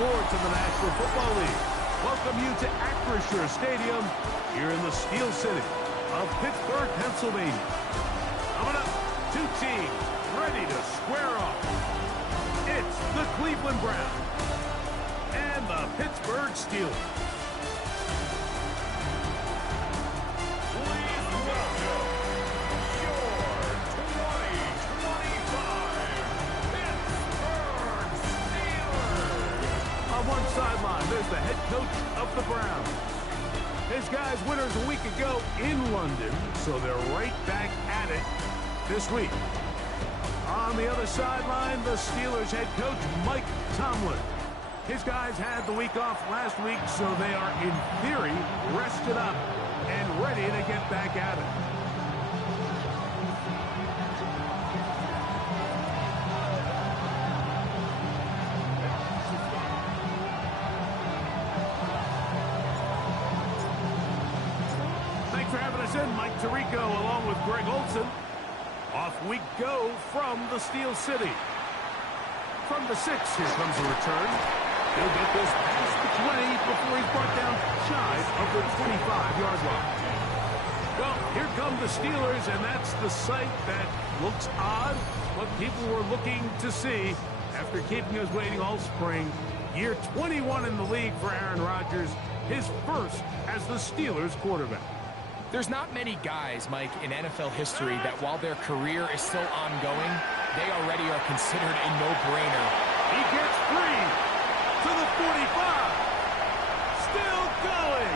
sports in the National Football League. Welcome you to Acrisure Stadium here in the Steel City of Pittsburgh, Pennsylvania. Coming up, two teams ready to square off. It's the Cleveland Browns and the Pittsburgh Steelers. On one sideline, there's the head coach of the Browns. His guys winners a week ago in London, so they're right back at it this week. On the other sideline, the Steelers head coach, Mike Tomlin. His guys had the week off last week, so they are, in theory, rested up and ready to get back at it. Thanks for having us in, Mike Tirico, along with Greg Olson. Off we go from the Steel City. From the 6, here comes a return. He'll get this past the 20 before he's brought down shy of the 25-yard line. Well, here come the Steelers, and that's the sight that looks odd, what people were looking to see after keeping us waiting all spring. Year 21 in the league for Aaron Rodgers, his first as the Steelers quarterback. There's not many guys, Mike, in NFL history that while their career is still ongoing, they already are considered a no-brainer. He gets free to the 45. Still going.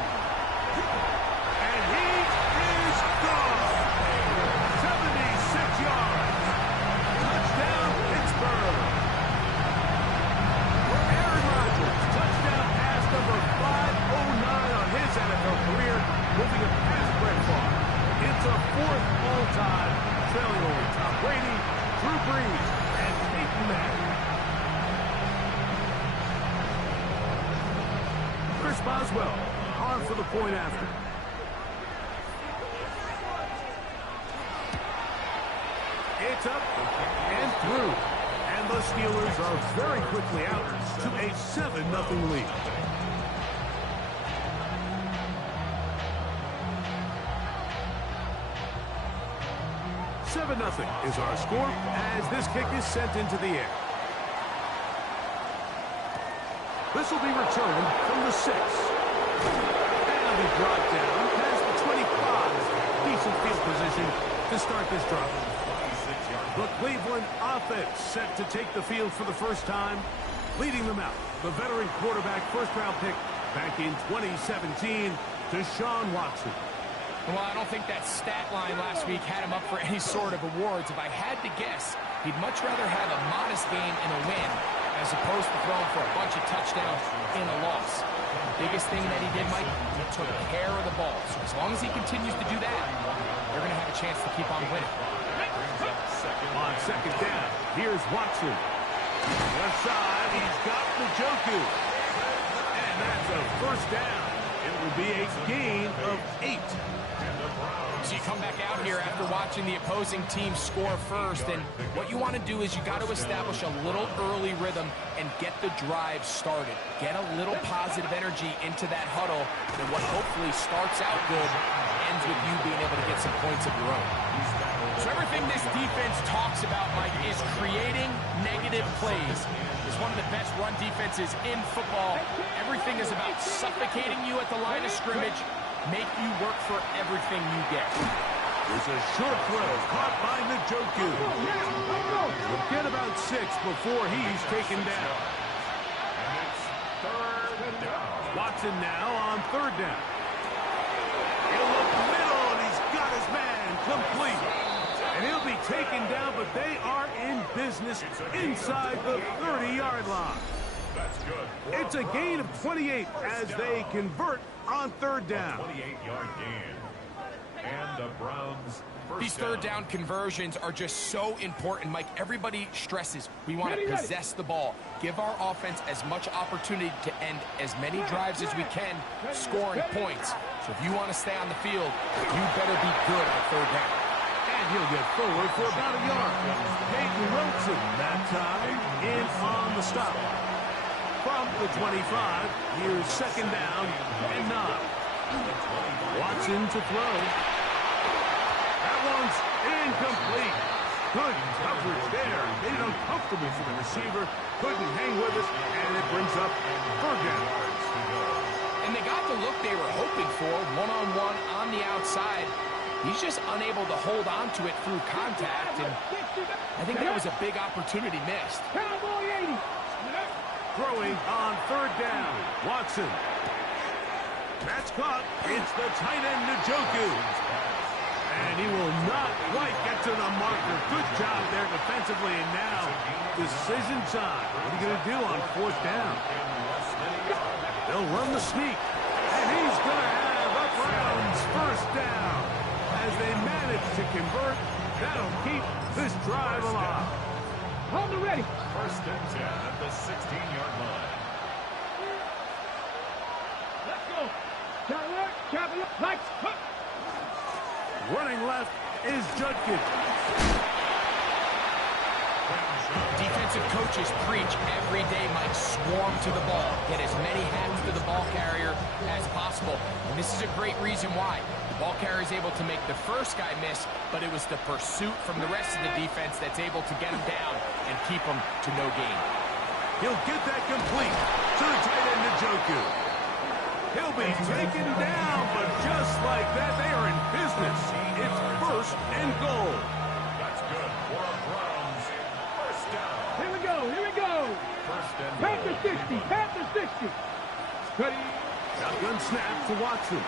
And he is gone. 76 yards. Touchdown, Pittsburgh. For Aaron Rodgers, touchdown pass number 509 on his NFL career, moving it past Brett Favre. It's a 4th all-time, trailing only Tom Brady, Drew Brees, and Peyton Manning. Chris Boswell on for the point after. It's up and through. And the Steelers are very quickly out to a 7-0 lead. Nothing is our score as this kick is sent into the air. This will be returned from the 6. And it'll be brought down past the 25. Decent field position to start this drive. The Cleveland offense set to take the field for the first time. Leading them out, the veteran quarterback, first-round pick back in 2017, Deshaun Watson. Well, I don't think that stat line last week had him up for any sort of awards. If I had to guess, he'd much rather have a modest game and a win as opposed to throwing for a bunch of touchdowns in a loss. The biggest thing that he did, Mike, he took care of the ball. So as long as he continues to do that, they're going to have a chance to keep on winning. On second down, here's Watson. Left side, he's got Njoku. And that's a first down. It will be a gain of 8. So you come back out here after watching the opposing team score first, and what you want to do is you got to establish a little early rhythm and get the drive started. Get a little positive energy into that huddle, and what hopefully starts out good ends with you being able to get some points of your own. So everything this defense talks about, Mike, is creating negative plays. It's one of the best run defenses in football. Everything is about suffocating you at the line of scrimmage, make you work for everything you get. There's a short throw caught by Njoku. We'll get about 6 before he's taken down. Watson now on 3rd down. He'll look middle, and he's got his man complete. And he'll be taken down, but they are in business inside the 30-yard line. It's a gain of 28 as they convert on 3rd down. 28-yard gain. And the Browns These third down conversions are just so important, Mike. Everybody stresses we want to possess the ball, give our offense as much opportunity to end as many drives as we can, scoring points. So if you want to stay on the field, you better be good on 3rd down. And he'll get forward for about a yard. Peyton Wilson that time in on the stop. from the 25. Here's second down and 9. Watson to throw. That one's incomplete. Good coverage there. Made it uncomfortable for the receiver. Couldn't hang with it, and it brings up third down. And they got the look they were hoping for, one-on-one on the outside. He's just unable to hold on to it through contact, and I think that was a big opportunity missed. Throwing on third down, Watson. That's caught. It's the tight end, Njoku. And he will not quite get to the marker. Good job there defensively, and now decision time. What are you going to do on fourth down? They'll run the sneak, and he's going to have a Browns first down. As they manage to convert, that'll keep this drive alive. Hold it ready. First and 10 at the 16-yard line. Let's go. Traveler, lights, hook. Running left is Judkins. Defensive coaches preach every day, Mike, swarm to the ball. Get as many hands to the ball carrier as possible. And this is a great reason why. The ball carrier is able to make the first guy miss, but it was the pursuit from the rest of the defense that's able to get him down and keep him to no gain. He'll get that complete to the tight end, Njoku. He'll be taken down, but just like that, they are in business. It's first and goal. That's good for a Browns first down. Here we go. First and Panther goal. 60, Panther 60. Cuddy. Shotgun snap to Watson.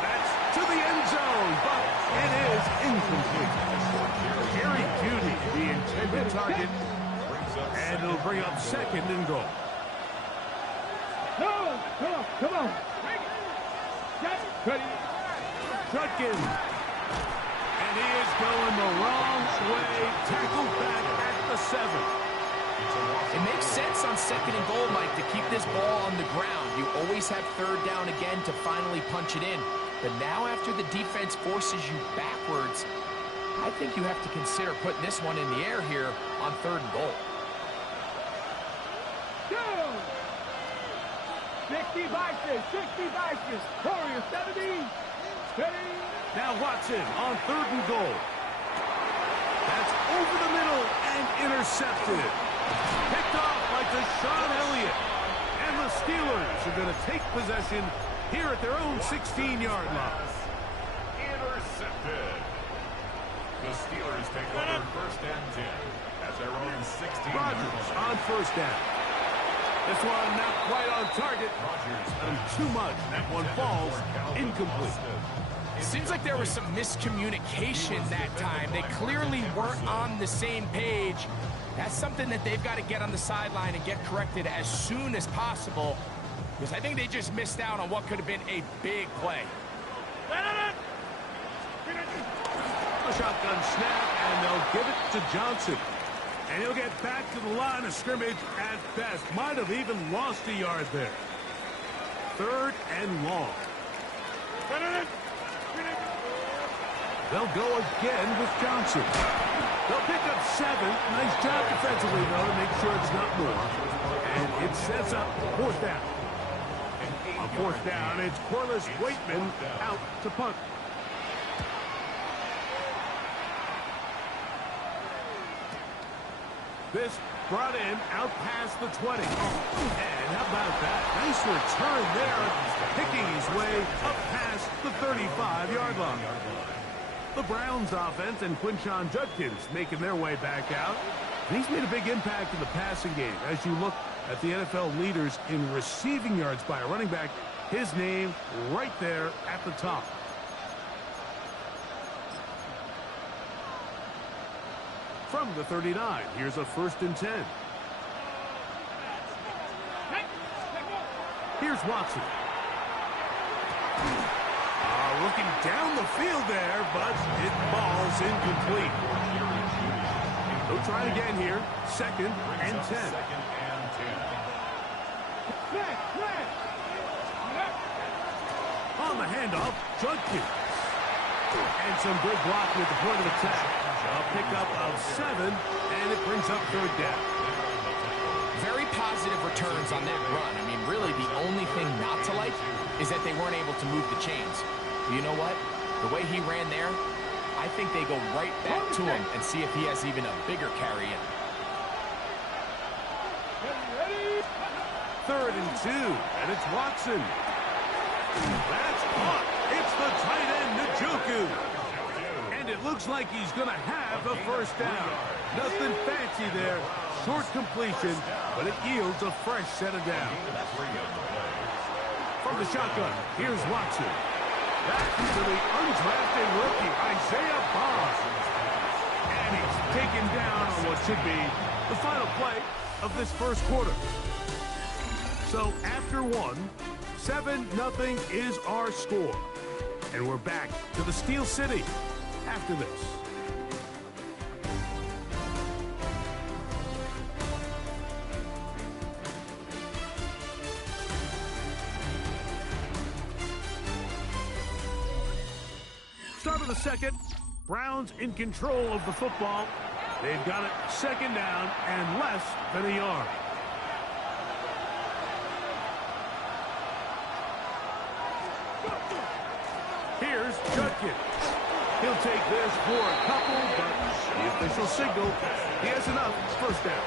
That's to the end zone, but it is incomplete. Jerry Jeudy, the intended target, and it'll bring up second and goal. No, come on. Cuddy. Judkins. And he is going the wrong way. Tackled back at the 7. It makes sense on second and goal, Mike, to keep this ball on the ground. You always have third down again to finally punch it in. But now after the defense forces you backwards, I think you have to consider putting this one in the air here on third and goal. Go. 60 vices. Warrior 70. Steady. Now Watson on third and goal. That's over the middle and intercepted. Picked off by Deshaun Elliott. And the Steelers are going to take possession here at their own 16-yard line. Intercepted. The Steelers take over first and 10 at their own 16-yard Rodgers line. on first down. This one not quite on target. Too much. That one falls incomplete. It seems like there was some miscommunication that time. They clearly weren't on the same page. That's something that they've got to get on the sideline and get corrected as soon as possible, because I think they just missed out on what could have been a big play. A shotgun snap, and they'll give it to Johnson. And he'll get back to the line of scrimmage at best. Might have even lost a yard there. Third and long. They'll go again with Johnson. They'll pick up 7. Nice job defensively, though, to make sure it's not more. And it sets up fourth down. On fourth down, it's Corliss Waitman out to punt. This brought in out past the 20. And how about that? Nice return there, picking his way up past the 35-yard line. The Browns offense and Quinshon Judkins making their way back out. And he's made a big impact in the passing game. As you look at the NFL leaders in receiving yards by a running back, his name right there at the top. From the 39, here's a first and 10. Here's Watson. Looking down the field there, but it falls incomplete. They'll try it again here. Second and 10. On the handoff, Judkins. And some good blocking at the point of attack. A pickup of 7, and it brings up third down. Very positive positive returns on that run. I mean, really, the only thing not to like is that they weren't able to move the chains. But you know what? The way he ran there, I think they go right back to him and see if he has even a bigger carry in. 3rd and 2, and it's Watson. That's caught. It's the tight end, Njoku. And it looks like he's going to have the first down. Nothing fancy there. Short completion, but it yields a fresh set of downs. From the shotgun, here's Watson. Back to the undrafted rookie, Isaiah Bond. And he's taken down on what should be the final play of this first quarter. So after one, 7-0 is our score. And we're back to the Steel City after this. Start of the second. Browns in control of the football. They've got it 2nd down and less than a yard. Here's Judkins. He'll take this for a couple, but the official signal, he has enough. First down.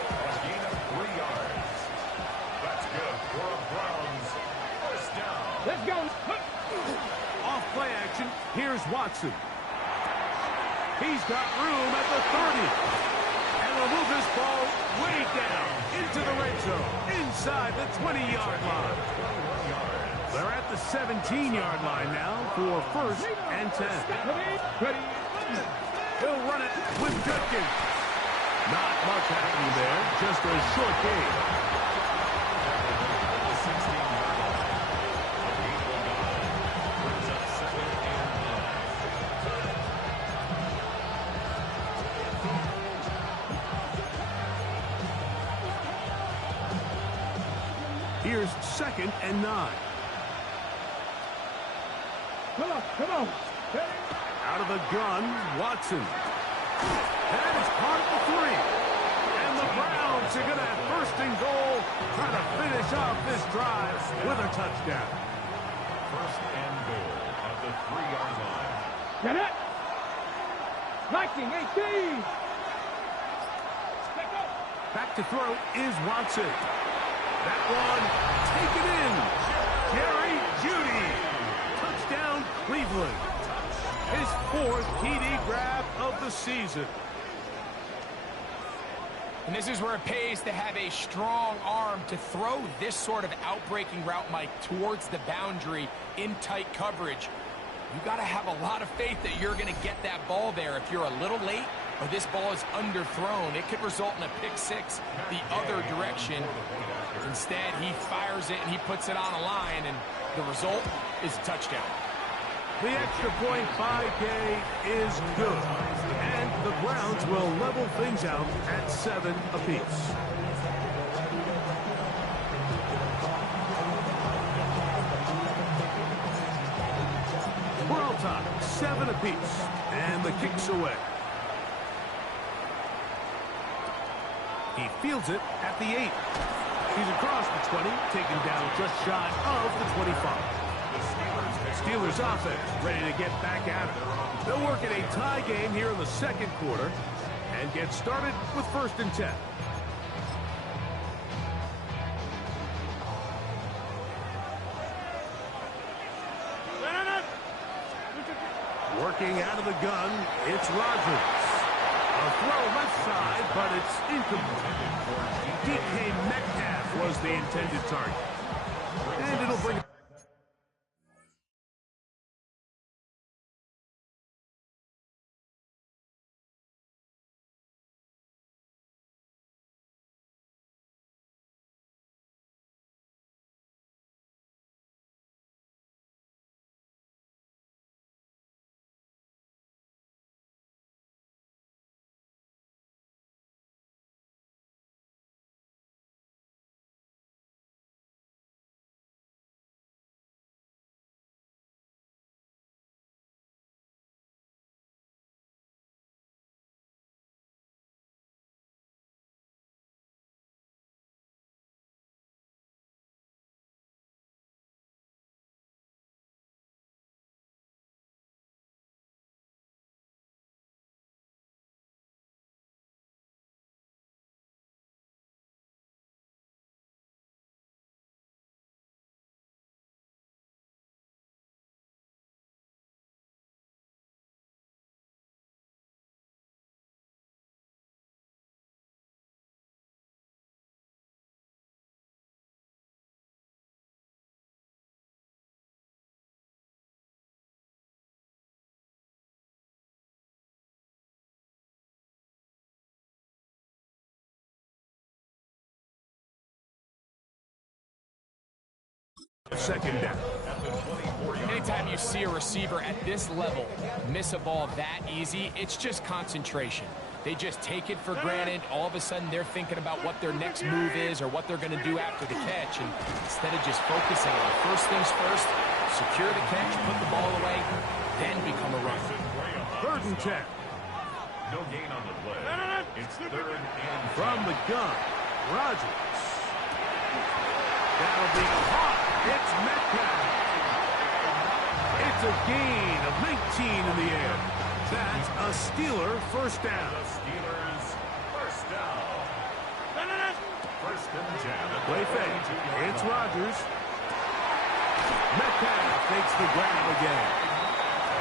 A gain of 3 yards. That's good for a Browns first down. Let's go. Off play action. Here's Watson. He's got room at the 30. And will move this ball way down into the red zone, inside the 20-yard line. They're at the 17-yard line now for 1st and 10. He'll run it with Judkins. Not much happening there, just a short game. Here's 2nd and 9. Come on. Out of the gun, Watson. And it's caught at the 3. And the Browns are going to have 1st and goal, trying to finish off this drive with a touchdown. 1st and goal at the 3-yard line. Get it. 19, 18. Back to throw is Watson. That one taken in. Jerry Jeudy. Touchdown, Cleveland. His 4th TD grab of the season. And this is where it pays to have a strong arm to throw this sort of outbreaking route, Mike, towards the boundary in tight coverage. You got to have a lot of faith that you're going to get that ball there. If you're a little late or this ball is underthrown, it could result in a pick 6 the other direction. Instead, he fires it and he puts it on a line, and the result is a touchdown. The extra point 5K is good. And the Browns will level things out at 7 apiece. We're all tied, 7 apiece. And the kick's away. He fields it at the 8. He's across the 20, taken down just shy of the 25. Steelers offense ready to get back at it. They'll work in a tie game here in the 2nd quarter and get started with 1st and 10. Working out of the gun, it's Rodgers. A throw left side, but it's incomplete. DK Metcalf was the intended target. And it'll bring second down. Anytime you see a receiver at this level miss a ball that easy, it's just concentration. They just take it for granted. All of a sudden, they're thinking about what their next move is or what they're going to do after the catch. And instead of just focusing on first things first, secure the catch, put the ball away, then become a runner. 3rd and 10. No gain on the play. It's 3rd and 10. From the gun, Rodgers. That'll be caught. It's Metcalf. It's a gain of 19 in the air. That's a Steeler first down. The Steelers first down. 1st and 10. Play fake. It's Rodgers. Metcalf takes the ground again.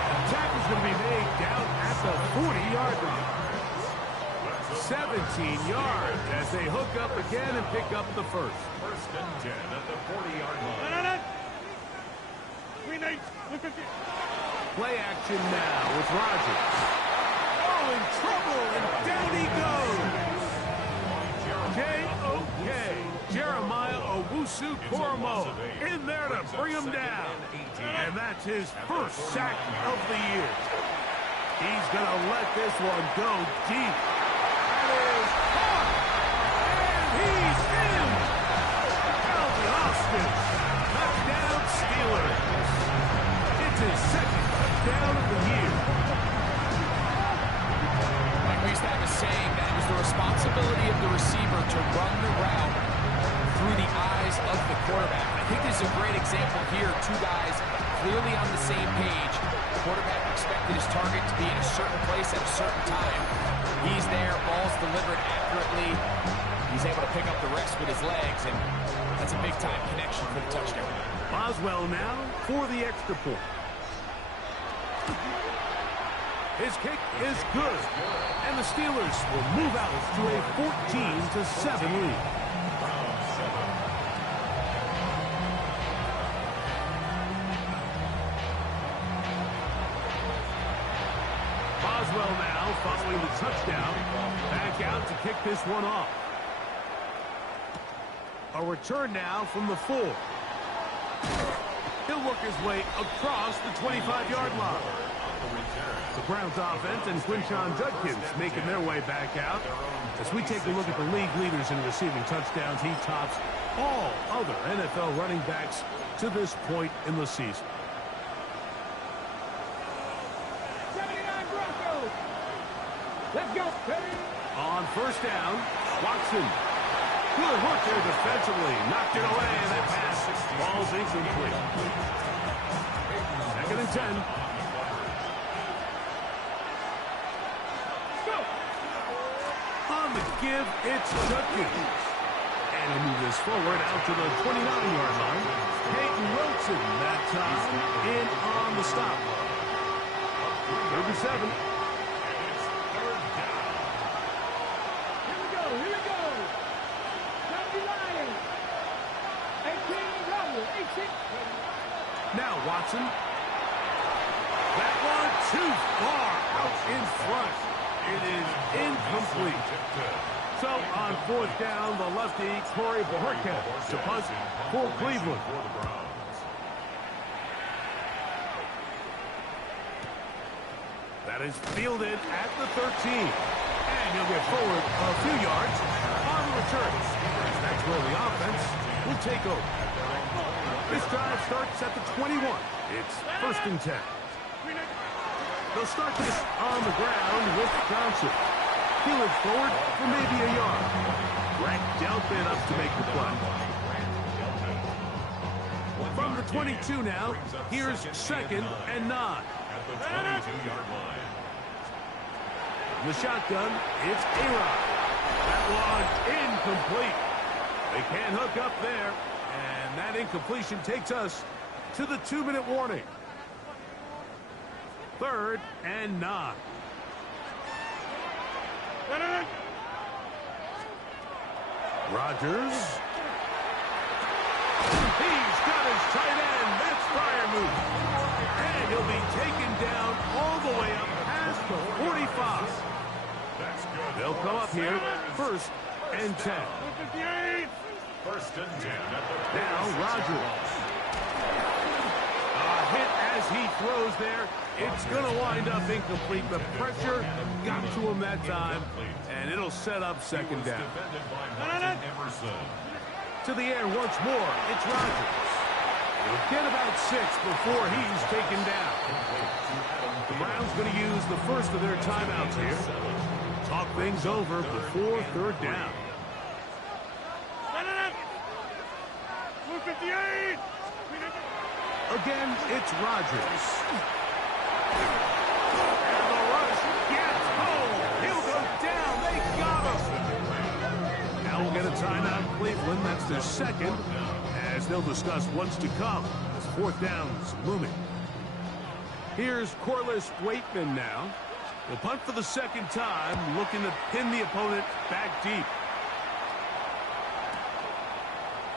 The tackle's going to be made down at the 40-yard line. 17 yards as they hook up again and pick up the first. 1st and 10 at the 40-yard line. Play action now with Rodgers. Oh, in trouble, and down he goes. J.O.K. Jeremiah Owusu-Koramoah in there to bring him down. And that's his first sack of the year. He's going to let this one go deep. That is caught. And he's in. Calvin Austin. Touchdown Steelers. It's his 2nd touchdown of the year. Like we used to have a saying that it was the responsibility of the receiver to run the route through the eyes of the quarterback. I think this is a great example here. Two guys clearly on the same page. The quarterback expected his target to be in a certain place at a certain time. He's there, ball's delivered accurately. He's able to pick up the rest with his legs, and that's a big-time connection for the touchdown. Boswell now for the extra point. His kick is good, and the Steelers will move out to a 14-7 lead. Boswell now following the touchdown, back out to kick this one off. A return now from the 4. He'll work his way across the 25-yard line. The Browns offense and Quinshon Judkins making their way back out. As we take a look at the league leaders in receiving touchdowns, he tops all other NFL running backs to this point in the season. 79 Broncos. Let's go. On first down, Watson. Good work there defensively. Knocked it away. That pass falls incomplete. 2nd and 10. On the give, it's Judkins. And he'll move this forward out to the 29-yard line. Peyton Wilson that time in on the stop. 37. Here we go. Now Watson. That one too far out in front. It is incomplete. So on 4th down, the lefty Corey Bojorquez to punt for Cleveland. That is fielded at the 13. And he'll get forward a few yards on the return. That's where the offense will take over. This drive starts at the 21. It's 1st and 10. They'll start this on the ground with Johnson. He'll look forward for maybe a yard. Grant Delpit up to make the play. From the 22 now, here's 2nd and 9. At the 22-yard line. In the shotgun, it's A-Rod. That one incomplete. They can't hook up there, and that incompletion takes us to the 2-minute warning. 3rd and 9. Rodgers. He's got his tight end. That's Freiermuth. And he'll be taken down all the way up past the 45. They'll come up here 1st and 10. 1st and 10 at the Now Rodgers. hit as he throws there. It's going to wind up incomplete. The pressure got to him that time, and it'll set up second down. To the air once more. It's Rodgers. He'll get about 6 before he's taken down. The Browns going to use the first of their timeouts here. Talk things over before third down. 58! Again, it's Rodgers. And the rush gets home. He'll go down. They got him. Now we'll get a timeout, Cleveland. That's their second, as they'll discuss what's to come as fourth down's looming. Here's Corliss Waitman now. He'll punt for the second time, looking to pin the opponent back deep.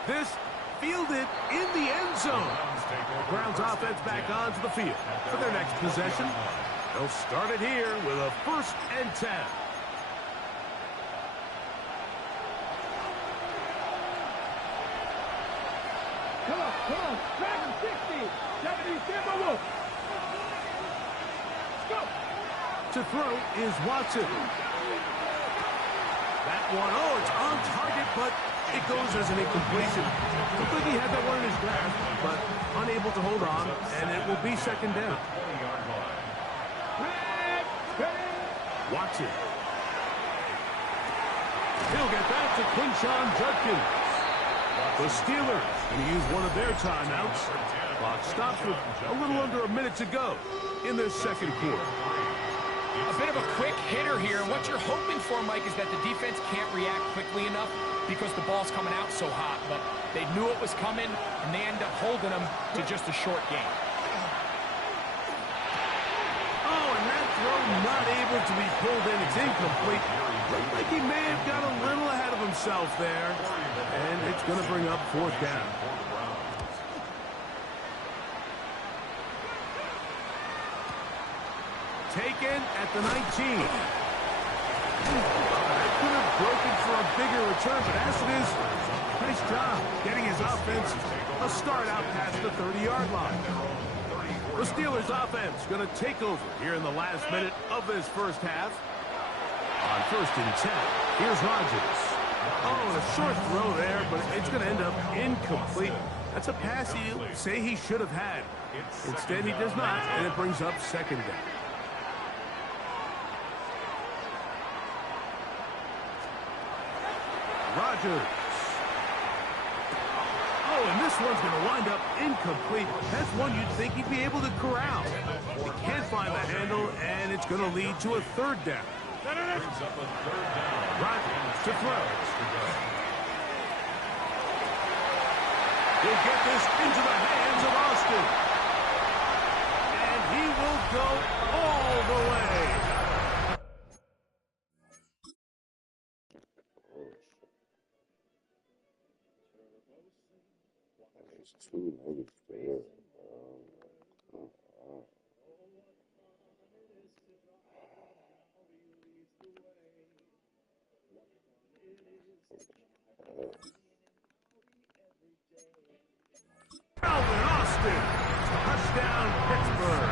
This fielded in the end zone. Browns offense back onto the field for their next possession. They'll start it here with a 1st and 10. Come on, back in 60, 70, Timberwolves. Let's go. To throw is Watson. That one, it's on target, but it goes as an incompletion. Looked like he had that one in his grasp, but unable to hold on, and it will be second down. Watson. He'll get that to Quinshon Judkins. The Steelers going to use one of their timeouts. Clock stops with a little under a minute to go in their second quarter. A bit of a quick hitter here. What you're hoping for, Mike, is that the defense can't react quickly enough because the ball's coming out so hot. But they knew it was coming, and they end up holding them to just a short game. Oh, and that throw not able to be pulled in. It's incomplete. Looked like he may have got a little ahead of himself there. And it's going to bring up fourth down. Taken at the 19. That could have broken for a bigger return, but as it is, nice job getting his offense a start out past the 30-yard line. The Steelers offense going to take over here in the last minute of this first half. On 1st and 10, here's Rodgers. Oh, and a short throw there, but it's going to end up incomplete. That's a pass you say he should have had. Instead, he does not, and it brings up second down. Rodgers. Oh, and this one's going to wind up incomplete. That's one you'd think he'd be able to corral. He can't find the handle, and it's going to lead to a third down. Rodgers to throw. He'll get this into the hands of Austin. And he will go all the way. It's too many fails. Calvin Austin, touchdown Pittsburgh.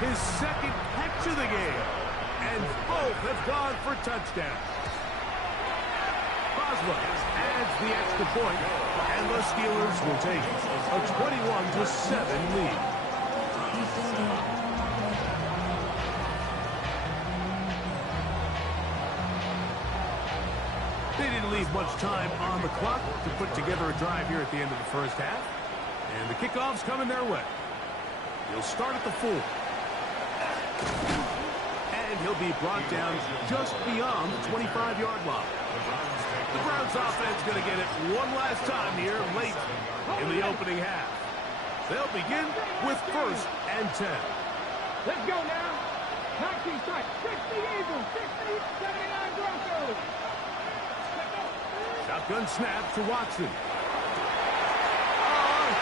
His second catch of the game, and both have gone for touchdowns. Boswell adds the extra point, and the Steelers will take a 21-7 lead. They didn't leave much time on the clock to put together a drive here at the end of the first half. And the kickoff's coming their way. He'll start at the 4. And he'll be brought down just beyond the 25-yard line. The Browns offense going to get it one last time here late in the opening half. They'll begin with 1st and 10. Let's go now. 19 strikes. 60 Eagles. 60, 79 Broncos. Shotgun snap to Watson.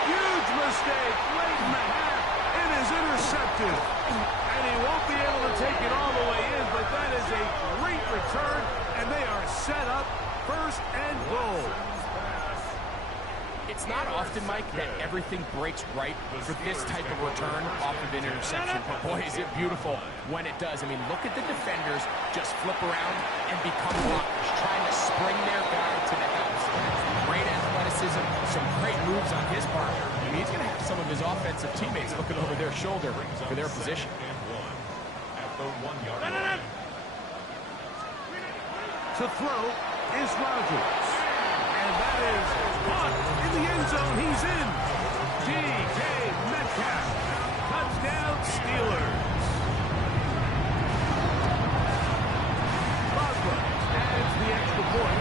Huge mistake late in the half. It is intercepted. And he won't be able to take it all the way in, but that is a great return, and they are set up 1st and goal. It's not often often, Mike, that everything breaks right for this type of return off of an interception. But boy, is it beautiful when it does. I mean, look at the defenders just flip around and become blockers, trying to spring their guy to the house. Great athleticism, some great moves on his part. I mean, he's going to have some of his offensive teammates looking over their shoulder for their position. To throw is Rodgers. And that is caught in the end zone. He's in. D.K. Metcalf. Touchdown Steelers. Boswell adds the extra point.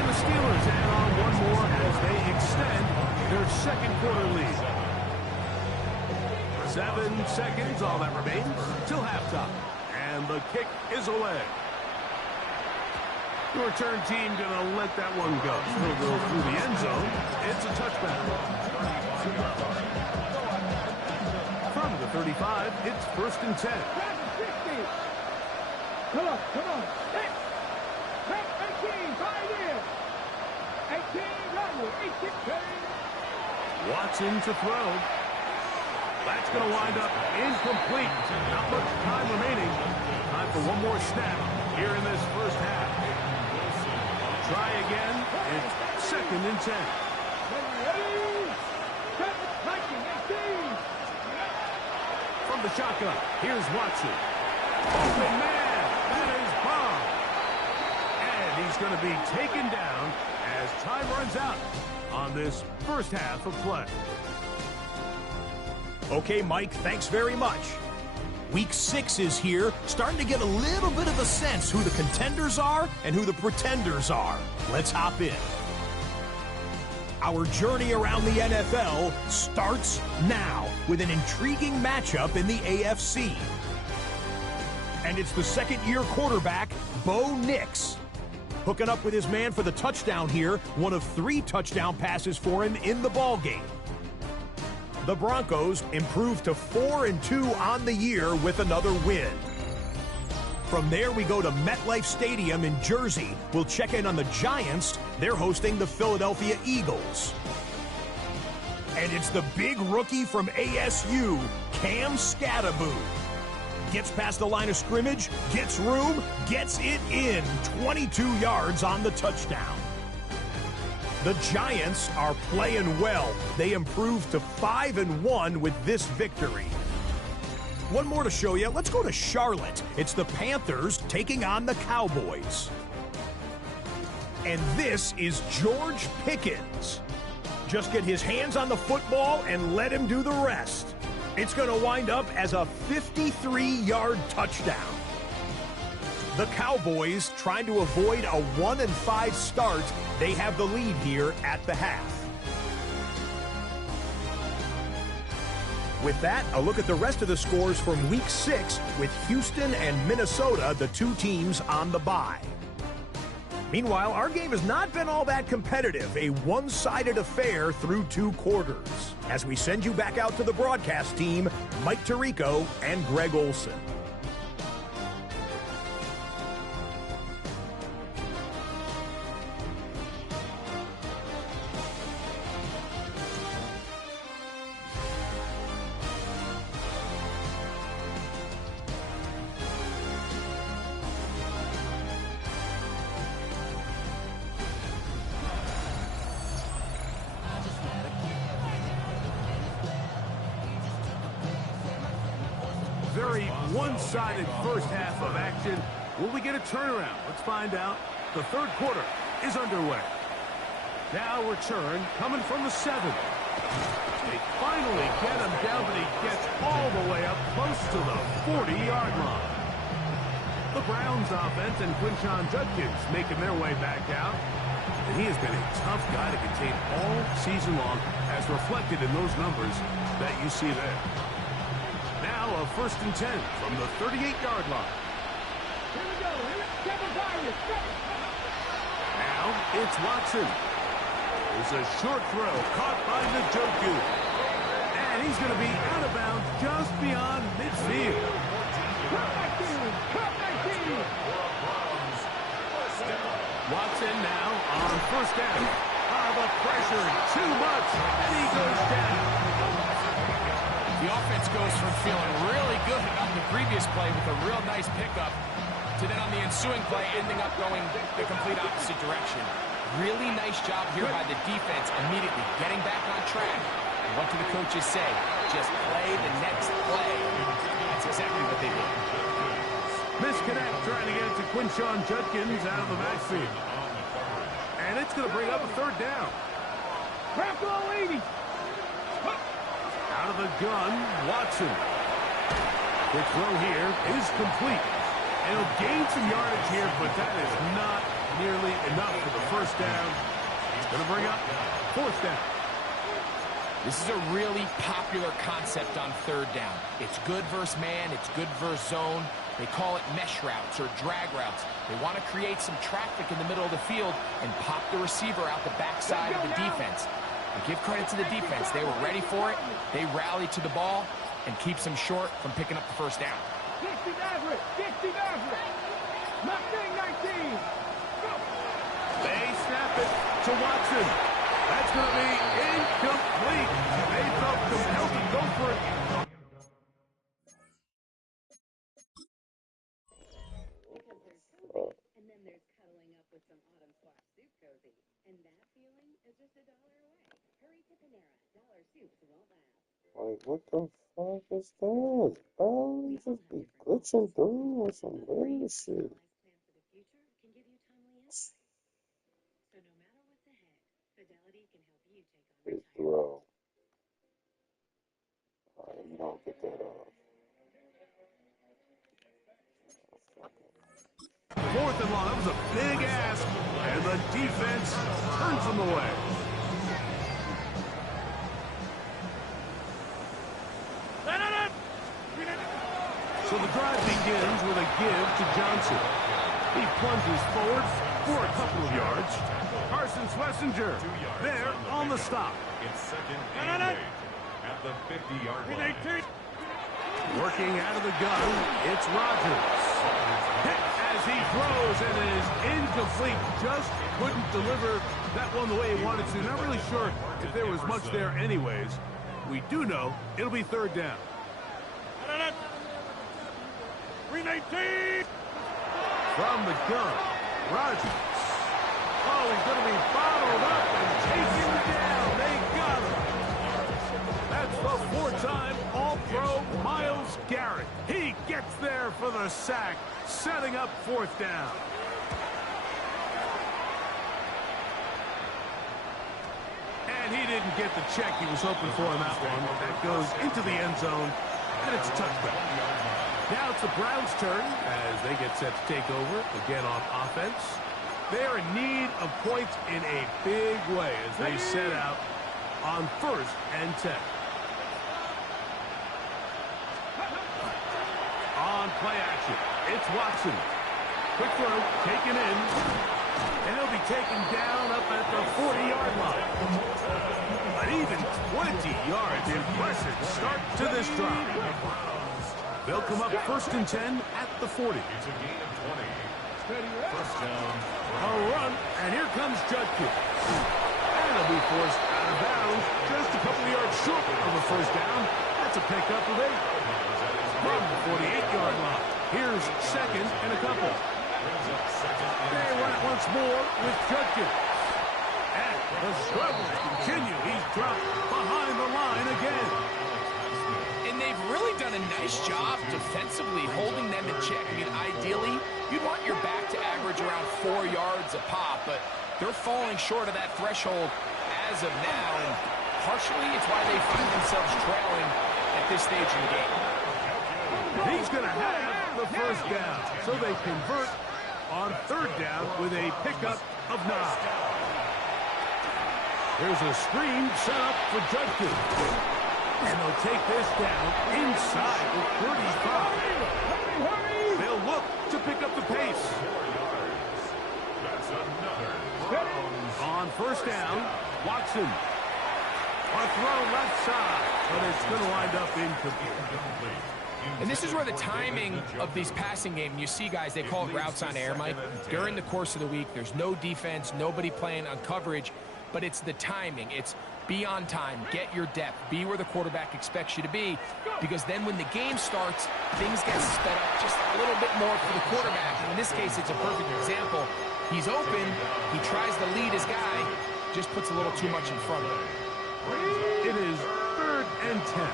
And the Steelers add on one more as they extend their second quarter lead. 7 seconds, all that remains, till halftime. And the kick is away. The return team going to let that one go. Still go through the end zone. It's a touchback. From the 35, it's 1st and 10. Come on, come on. 18, 5 in. 18, Rodgers, 18. Watson to throw. That's going to wind up incomplete. Not much time remaining. Time for one more snap here in this first half. Try again. It's 2nd and 10. From the shotgun, here's Watson. Open man. That is Bob. And he's going to be taken down as time runs out on this first half of play. Okay, Mike, thanks very much. Week 6 is here, starting to get a little bit of a sense who the contenders are and who the pretenders are. Let's hop in. Our journey around the NFL starts now with an intriguing matchup in the AFC. And it's the second-year quarterback, Bo Nix, hooking up with his man for the touchdown here, one of 3 touchdown passes for him in the ballgame. The Broncos improved to 4-2 on the year with another win. From there, we go to MetLife Stadium in Jersey. We'll check in on the Giants. They're hosting the Philadelphia Eagles. And it's the big rookie from ASU, Cam Scatteraboo. Gets past the line of scrimmage, gets room, gets it in. 22 yards on the touchdown. The Giants are playing well. They improved to 5-1 with this victory. One more to show you. Let's go to Charlotte. It's the Panthers taking on the Cowboys. And this is George Pickens. Just get his hands on the football and let him do the rest. It's going to wind up as a 53-yard touchdown. The Cowboys trying to avoid a 1-5 start. They have the lead here at the half. With that, a look at the rest of the scores from Week 6 with Houston and Minnesota, the 2 teams on the bye. Meanwhile, our game has not been all that competitive, a one-sided affair through 2 quarters. As we send you back out to the broadcast team, Mike Tirico and Greg Olson. Very one-sided first half of action. Will we get a turnaround? Let's find out. The third quarter is underway. Now return coming from the 7. They finally get him down, but he gets all the way up close to the 40-yard line. The Browns offense and Quinshon Judkins making their way back out. And he has been a tough guy to contain all season long, as reflected in those numbers that you see there. Now a 1st and 10 from the 38-yard line. Here we go. Now it's Watson. There's a short throw caught by Njoku. And he's going to be out of bounds just beyond midfield. Watson now on 1st down. The pressure too much, and he goes down. The offense goes from feeling really good about the previous play with a real nice pickup to then on the ensuing play ending up going the complete opposite direction. Really nice job here by the defense immediately getting back on track. And what do the coaches say? Just play the next play. That's exactly what they did. Misconnect trying to get it to Quinshon Judkins out of the backfield. And it's going to bring up a third down. Crack all 80. Out of the gun, Watson. The throw here is complete. And he'll gain some yardage here, but that is not nearly enough for the first down. He's going to bring up fourth down. This is a really popular concept on third down. It's good versus man, it's good versus zone. They call it mesh routes or drag routes. They want to create some traffic in the middle of the field and pop the receiver out the backside of the defense. And give credit to the defense. They were ready for it. They rallied to the ball and keeps them short from picking up the first down. 60 Maverick. 60 Maverick. Mustang 19. Go. They snap it to Watson. That's going to be incomplete. They felt compelled to go for it. And then there's cuddling up with some autumn squash soup cozy. And that feeling is just $1 away. Hurry to Panera. Dollar soups won't last. Like, what the fuck is that? Oh, you just be glitching through or some weird shit. Plans for the future can give you timely insight. So no matter what's ahead, Fidelity can help you take on Big retirement. throw. Alright, you don't get that off. Fourth and long. That was a big ask. And the defense turns them away. So the drive begins with a give to Johnson. He plunges forward for a couple of yards. Carson Schlesinger there on the stop. It's second and 8 at the 50-yard line. Working out of the gun, it's Rodgers. Hit as he throws and it is incomplete. Just couldn't deliver that one the way he wanted to. Not really sure if there was much there anyways. We do know it'll be third down. 319. From the gun, Rodgers. Oh, he's going to be bottled up and taken down. They got him. That's the four-time All-Pro Myles Garrett. He gets there for the sack, setting up fourth down. And he didn't get the check he was hoping for on that one. That goes into the end zone, and it's a touchdown. Now it's the Browns' turn as they get set to take over again on offense. They're in need of points in a big way as they set out on 1st and 10. On play action, it's Watson. Quick throw, taken in, and he'll be taken down up at the 40-yard line. An even 20 yards. Impressive start to this drive. They'll come up 1st and 10 at the 40. It's a gain of 20. First down. A run, and here comes Judkins. And he'll be forced out of bounds just a couple of yards short of a first down. That's a pickup of 8. From the 48-yard line. Here's second and a couple. They run it once more with Judkins. And the struggles continue. He's dropped behind the line again. And they've really done a nice job defensively holding them in check. I mean, ideally, you'd want your back to average around 4 yards a pop, but they're falling short of that threshold as of now, and partially it's why they find themselves trailing at this stage in the game. He's going to have the first down, so they convert on 3rd down with a pickup of 9. There's a screen set up for Judkins. And they'll take this down inside the 35. They'll look to pick up the pace. That's another On 1st down, Watson. A throw left side, but it's going to wind up incomplete. And this is where the timing of these passing game, you see guys, they call it routes on air, Mike. During the course of the week, there's no defense, nobody playing on coverage. but it's the timing. It's be on time, get your depth, be where the quarterback expects you to be, because then when the game starts, things get sped up just a little bit more for the quarterback. In this case, it's a perfect example. He's open, he tries to lead his guy, just puts a little too much in front of him. It is 3rd and 10.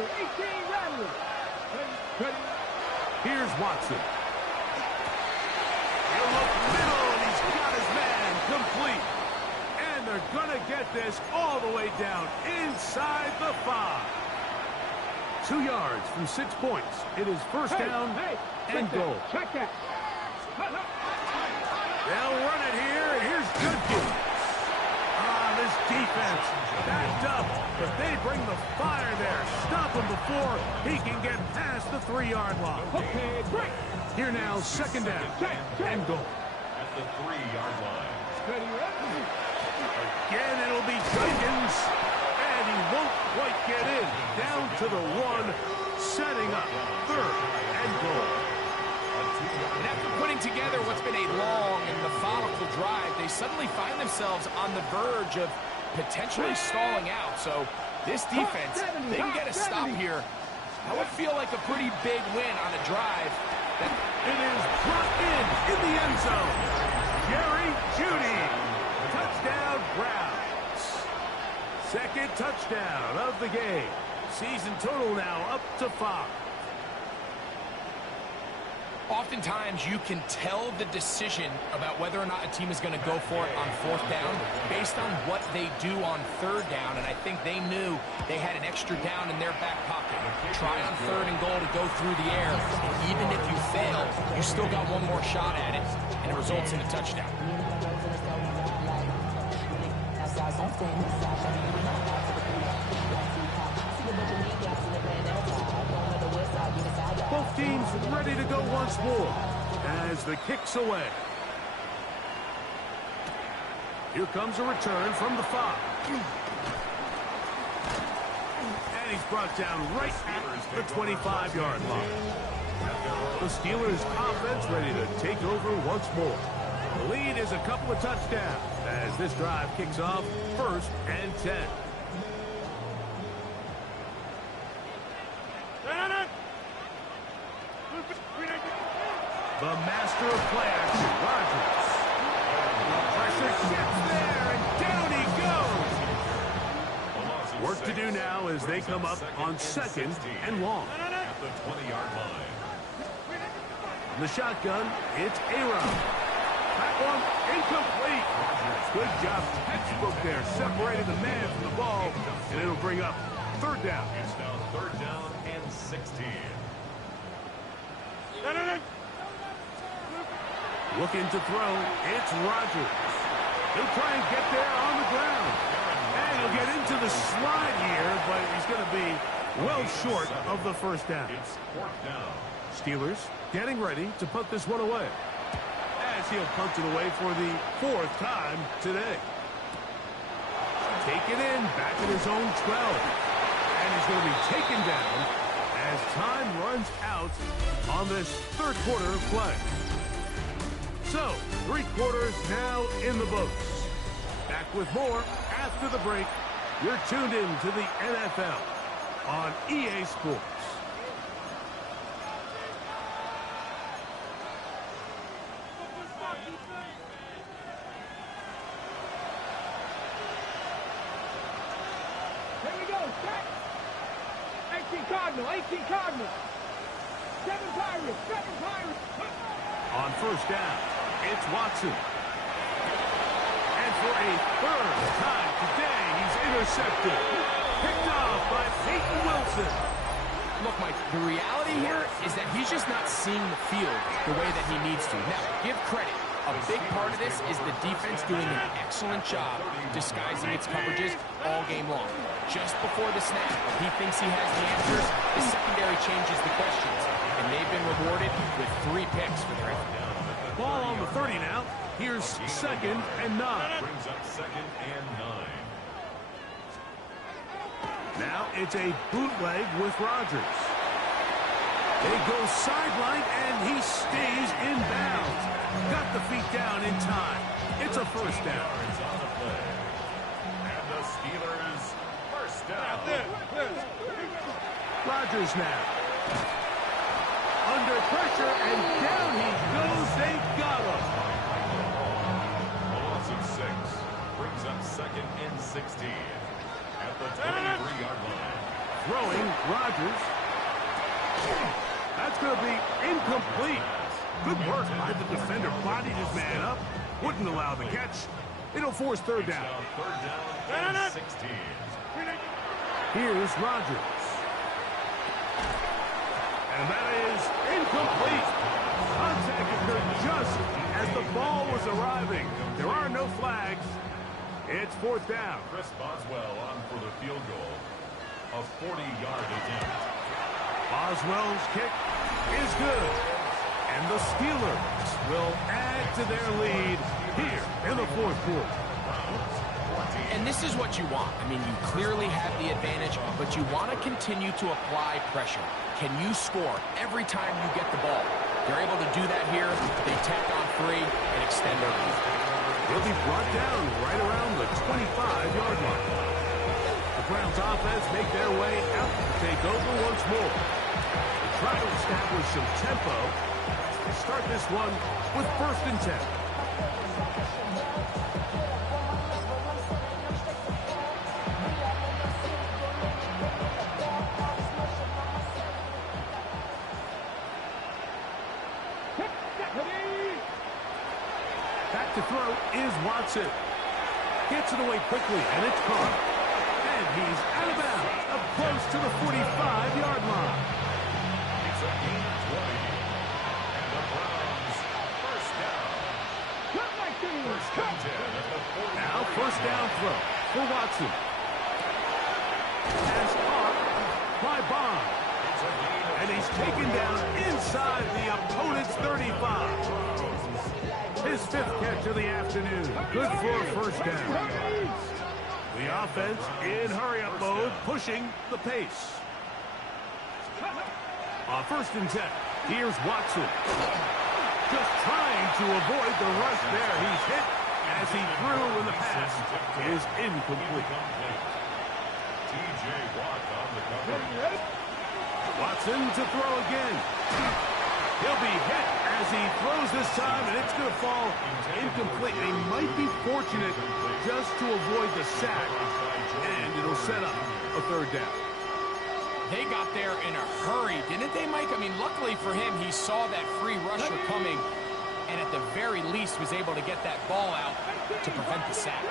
18 Rattler. Here's Watson. He'll look middle, and he's got his man complete. And they're going to get this all the way down inside the 5. 2 yards from 6 points. It is first down and goal. Check that. They'll run it here, and here's Goodkins. This defense backed up, but they bring the fire there. Stop him before he can get past the 3-yard line. Okay, break. Here now, 2nd down and goal. At the 3-yard line. Again, it'll be Goodkins, and he won't quite get in. Down to the 1, setting up 3rd and goal. And after putting together what's been a long and methodical drive, they suddenly find themselves on the verge of potentially stalling out. So this defense, they can get a stop here. That would feel like a pretty big win on a drive. It is brought in the end zone. Jerry Jeudy. Touchdown, Browns. 2nd touchdown of the game. Season total now up to 5. Oftentimes, you can tell the decision about whether or not a team is going to go for it on 4th down based on what they do on 3rd down, and I think they knew they had an extra down in their back pocket. Try on 3rd and goal to go through the air. Even if you fail, you still got one more shot at it, and it results in a touchdown. Both teams ready to go once more as the kick's away. Here comes a return from the 5. And he's brought down right at the 25-yard line. The Steelers' offense ready to take over once more. The lead is a couple of touchdowns as this drive kicks off 1st and 10. The master of play action, Rodgers. The pressure gets there, and down he goes. Work to do now as they come up on 2nd and long. At the 20-yard line. In the shotgun, it's Aaron. That one incomplete. Good job, textbook there, separating the man from the ball, and it'll bring up 3rd down. It's now 3rd down and 16. Looking to throw, it's Rodgers. He'll try and get there on the ground. And he'll get into the slide here, but he's going to be well short of the 1st down. It's 4th down. Steelers getting ready to punt this one away. As he'll punt it away for the 4th time today. Take it in, back at his own 12. And he's going to be taken down as time runs out on this 3rd quarter of play. So, 3 quarters now in the books. Back with more after the break. You're tuned in to the NFL on EA Sports. Here we go, set. 18 Cardinal. 7 Pirates. On 1st down, it's Watson. And for a 3rd time today, he's intercepted. Picked off by Peyton Wilson. Look, Mike, the reality here is that he's just not seeing the field the way that he needs to. Now, give credit. A big part of this is the defense doing an excellent job disguising its coverages all game long. Just before the snap, if he thinks he has the answers, the secondary changes the questions. And they've been rewarded with 3 picks for their effort. Ball on the 30 now. Here's 2nd and 9. Brings up 2nd and 9. Now it's a bootleg with Rodgers. They go sideline, and he stays in bounds. Got the feet down in time. It's a 1st down. play. And the Steelers first down. Rodgers now. Under pressure, and down he goes. They got him. A loss of 6 brings up 2nd and 16 at the 23-yard line. Throwing, Rodgers. That's going to be incomplete. Good work by the defender. Bodied his man up. Wouldn't allow the catch. It'll force third down. Third down and 16. Here's Rodgers. And that is incomplete. Contact occurred just as the ball was arriving. There are no flags. It's fourth down. Chris Boswell on for the field goal. A 40-yard attempt. Boswell's kick is good. And the Steelers will add to their lead here in the fourth quarter. And this is what you want. I mean, you clearly have the advantage, but you want to continue to apply pressure. Can you score every time you get the ball? They're able to do that here. They tack on 3 and extend their lead. He'll be brought down right around the 25-yard line. The Browns offense make their way out to take over once more. They try to establish some tempo. They start this one with 1st and 10. Back to throw is Watson. Gets it away quickly, and it's caught. And he's out of bounds, up close to the 45-yard line. It's a gain of 20. And the Browns first down. First and 10 at the 40. Now first down throw for Watson. Pass caught by Bond. It's a gain of And he's taken down inside the opponent's 35. His 5th catch of the afternoon. Good for a first down. The offense in hurry-up mode, pushing the pace. On 1st and 10, here's Watson. Just trying to avoid the rush there. He's hit as he threw, and the pass is incomplete. T.J. Watt on the cover. Watson to throw again. He'll be hit as he throws this time, and it's going to fall incomplete. They might be fortunate just to avoid the sack, and it'll set up a third down. They got there in a hurry, didn't they, Mike? I mean, luckily for him, he saw that free rusher coming, and at the very least was able to get that ball out to prevent the sack.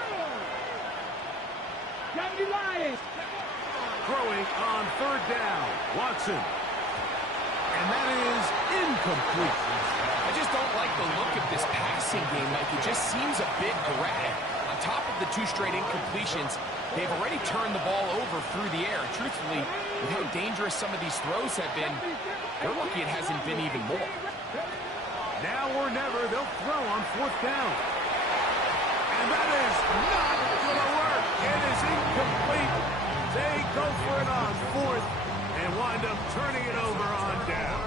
Throwing on third down, Watson. And that is incomplete. I just don't like the look of this passing game, Mike. It just seems a bit erratic. On top of the 2 straight incompletions, they've already turned the ball over through the air. Truthfully, with how dangerous some of these throws have been, they're lucky it hasn't been even more. Now or never, they'll throw on 4th down. And that is not going to work. It is incomplete. They go for it on 4th and wind up turning it over on down.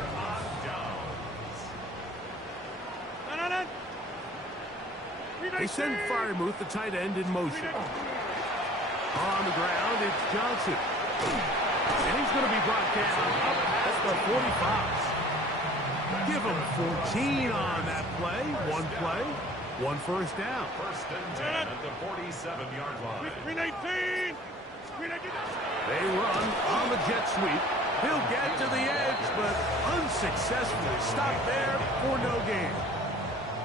They send Freiermuth, the tight end, in motion. On the ground, it's Johnson. And he's going to be brought down up at the 45. Give him 14 on that play. 1 first down. First and 10 at the 47-yard line. They run on the jet sweep. He'll get to the edge, but unsuccessfully stopped there for no gain.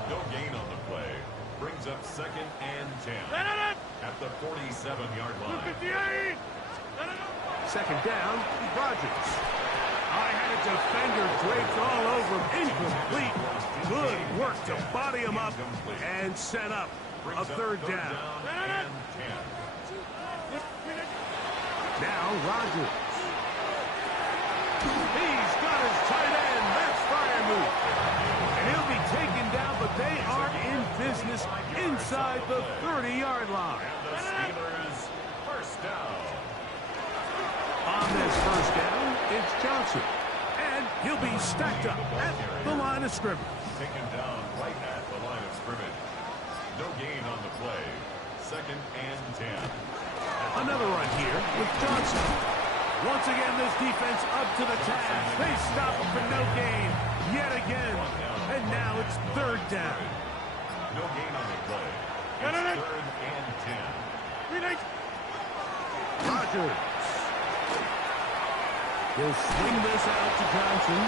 No gain on the play. Brings up 2nd and 10 at the 47-yard line. 2nd down, Rodgers. I had a defender draped all over him. Incomplete. Good work to body him up and set up a third down. And 10. Now Rodgers. He's got his tight end. That's Freiermuth. And he'll be taken down, but they are in business inside the 30-yard line. And the Steelers first down. On this first down, it's Johnson. And he'll be stacked up at the line of scrimmage. Taken down right at the line of scrimmage. No gain on the play. second and 10. Another run here with Johnson. Once again, this defense up to the task. They stop him for no gain yet again. And now it's third down. No gain on the play. It's third and 10. Rodgers. He'll swing this out to Johnson.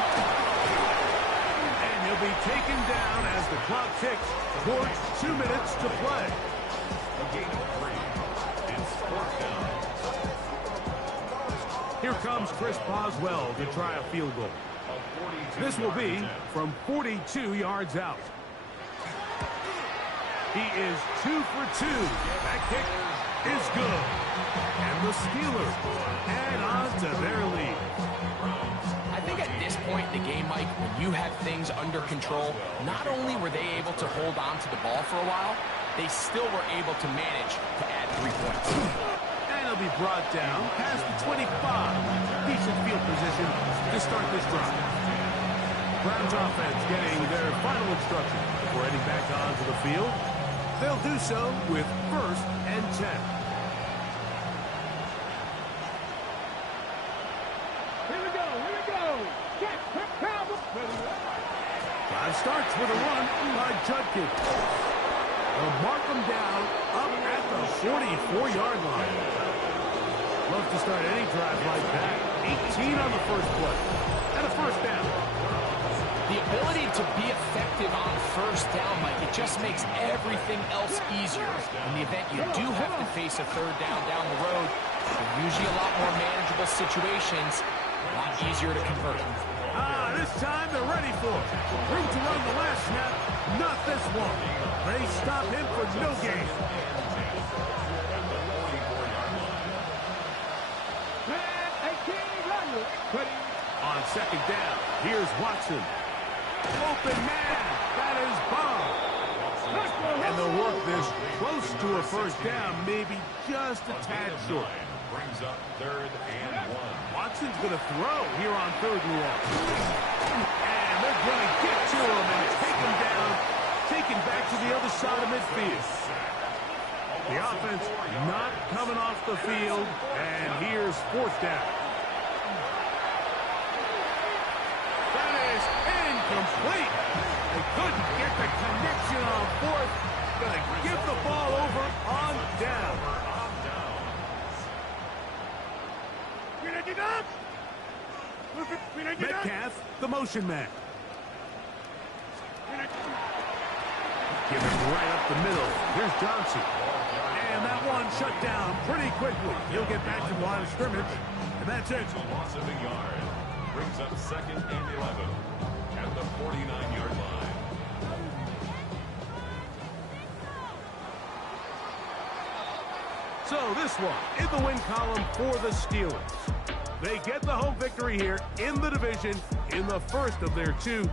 And he'll be taken down as the clock ticks towards 2 minutes to play. A gain of 3. It's fourth down. Here comes Chris Boswell to try a field goal. This will be from 42 yards out. He is 2 for 2. That kick is good. And the Steelers add on to their lead. I think at this point in the game, Mike, when you have things under control, not only were they able to hold on to the ball for a while, they still were able to manage to add 3 points. And he'll be brought down past the 25. Decent field position to start this drive. Browns offense getting their final instruction before heading back onto the field. They'll do so with 1st and 10. Here we go. Drive starts with a run by Judkins. They'll mark him down up at the 44-yard line. Love to start any drive like that. 18 on the first play. And a first down. The ability to be effective on first down, Mike, it just makes everything else easier. In the event you do have to face a third down the road, they're usually a lot more manageable situations, a lot easier to convert. This time they're ready for it. Room to run the last snap, not this one. They stop him for no gain. On second down, here's Watson. Open man, that is Bob. And they'll work this close to a first down, maybe just a tad short. Brings up third and 1. Watson's going to throw here on 3rd and 1. And they're going to get to him and take him down, taken back to the other side of midfield. The offense not coming off the field, and here's 4th down. That is incomplete. They couldn't get the connection on 4th. Going to give the ball over on down. Metcalf, the motion man. Give him right up the middle. Here's Johnson. And that one shut down pretty quickly. He'll get back to the line of scrimmage. And that's it. A loss of a yard. Brings up 2nd and 11 at the 49-yard line. So this one in the win column for the Steelers. They get the home victory here in the division in the first of their 2